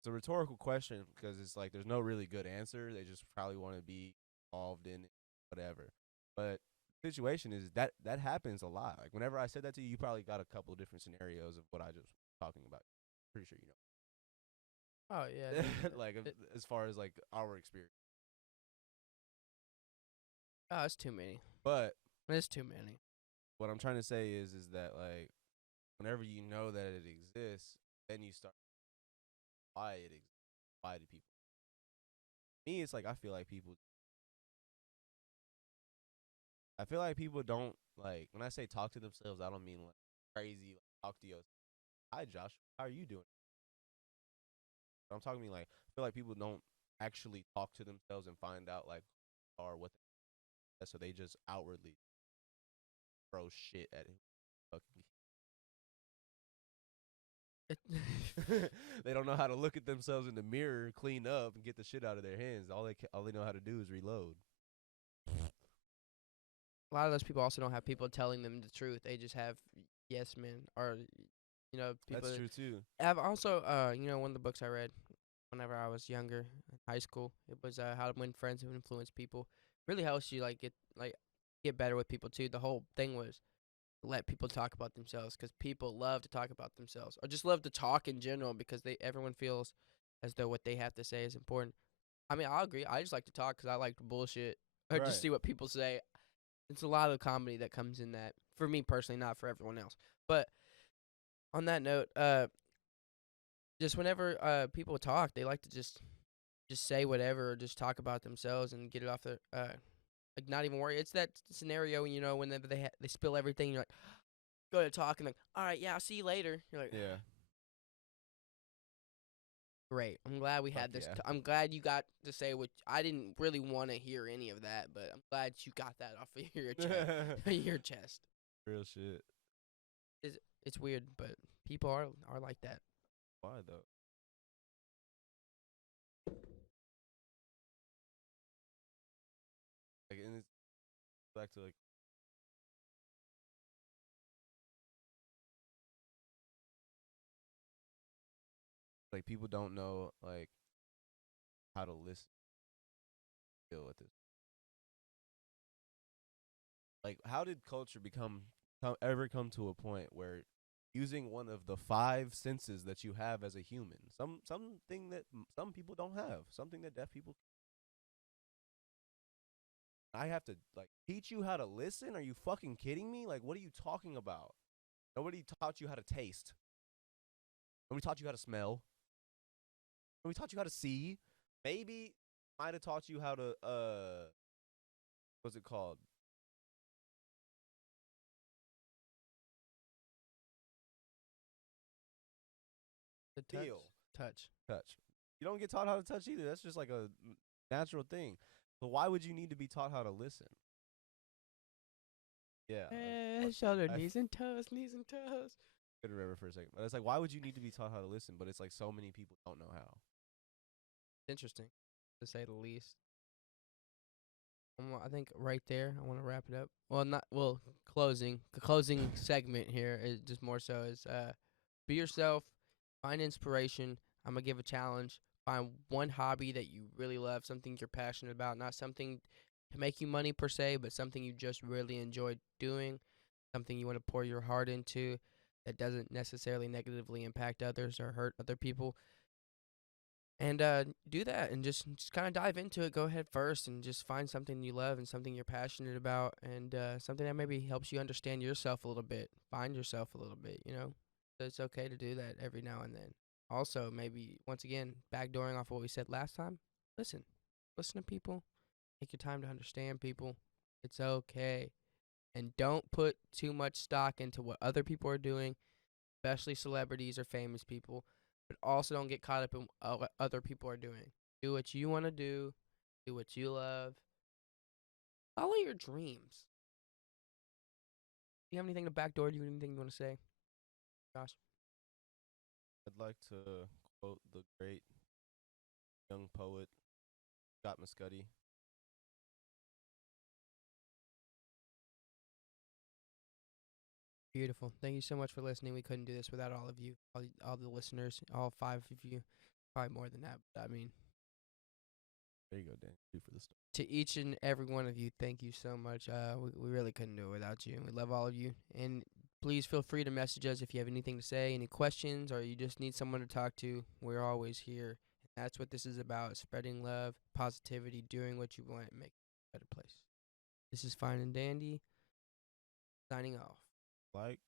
It's a rhetorical question because it's like there's no really good answer. They just probably want to be involved in whatever. But the situation is that happens a lot. Like whenever I said that to you, you probably got a couple of different scenarios of what I just was talking about. Pretty sure you know. Oh yeah. Like as far as like our experience. Oh, it's too many. But it's too many. What I'm trying to say is that like whenever you know that it exists, then you start why it exists. Why do people? Me, it's like I feel like people don't like when I say talk to themselves. I don't mean like crazy. Like, talk to yourself. Hi, Josh. How are you doing? But I'm talking to me like I feel like people don't actually talk to themselves and find out like or what. So they just outwardly throw shit at it. They don't know how to look at themselves in the mirror, clean up, and get the shit out of their hands. All they know how to do is reload. A lot of those people also don't have people telling them the truth. They just have yes men, or people. That's true too. I've also one of the books I read whenever I was younger in high school. It was How to Win Friends and Influence People. Really helps you get better with people too. The whole thing was let people talk about themselves because people love to talk about themselves or just love to talk in general because everyone feels as though what they have to say is important. I mean, I'll agree. I just like to talk because I like to bullshit or just see what people say. It's a lot of comedy that comes in that. For me personally, not for everyone else. But on that note, just whenever people talk, they like to just say whatever or just talk about themselves and get it off their like not even worry. It's that scenario, whenever they spill everything, you're like, go to talk and like, all right, yeah, I'll see you later. You're like, yeah. Great. I'm glad we Fuck had this. yeah. I'm glad you got to say what I didn't really want to hear any of that, but I'm glad you got that off of your chest. Your chest. Real shit. It's weird, but people are like that. Why though? Like, and it's back to like people don't know like how to listen, deal with it. Like, how did culture ever come to a point where using one of the five senses that you have as a human, something that some people don't have, something that deaf people, I have to like teach you how to listen? Are you fucking kidding me? Like, what are you talking about? Nobody taught you how to taste. Nobody taught you how to smell. Nobody taught you how to see. Maybe might have taught you how to what's it called? The touch. Feel. Touch. Touch. You don't get taught how to touch either. That's just like a natural thing. So why would you need to be taught how to listen? Yeah. Shoulder, knees and toes, knees and toes. Couldn't remember for a second. But it's like, why would you need to be taught how to listen? But it's like so many people don't know how. Interesting, to say the least. I think right there, I want to wrap it up. Well, not well. Closing. The closing segment here is just more so is be yourself, find inspiration. I'm gonna give a challenge. Find one hobby that you really love, something you're passionate about, not something to make you money per se, but something you just really enjoy doing, something you want to pour your heart into that doesn't necessarily negatively impact others or hurt other people. And do that and just kind of dive into it. Go ahead first and just find something you love and something you're passionate about and something that maybe helps you understand yourself a little bit, find yourself a little bit, you know? So it's okay to do that every now and then. Also, maybe, once again, backdooring off what we said last time, listen. Listen to people. Take your time to understand people. It's okay. And don't put too much stock into what other people are doing, especially celebrities or famous people. But also don't get caught up in what other people are doing. Do what you want to do. Do what you love. Follow your dreams. Do you have anything to backdoor? Do you have anything you want to say, Josh? I'd like to quote the great young poet Scott Muscuddy. Beautiful. Thank you so much for listening. We couldn't do this without all of you, all the listeners, all 5 of you. Probably more than that. But I mean, There you go, Dan. Do for the story. to each and every one of you, thank you so much. We really couldn't do it without you. We love all of you. And please feel free to message us if you have anything to say, any questions, or you just need someone to talk to. We're always here. That's what this is about, spreading love, positivity, doing what you want, and make it a better place. This is Fine and Dandy, signing off. Like,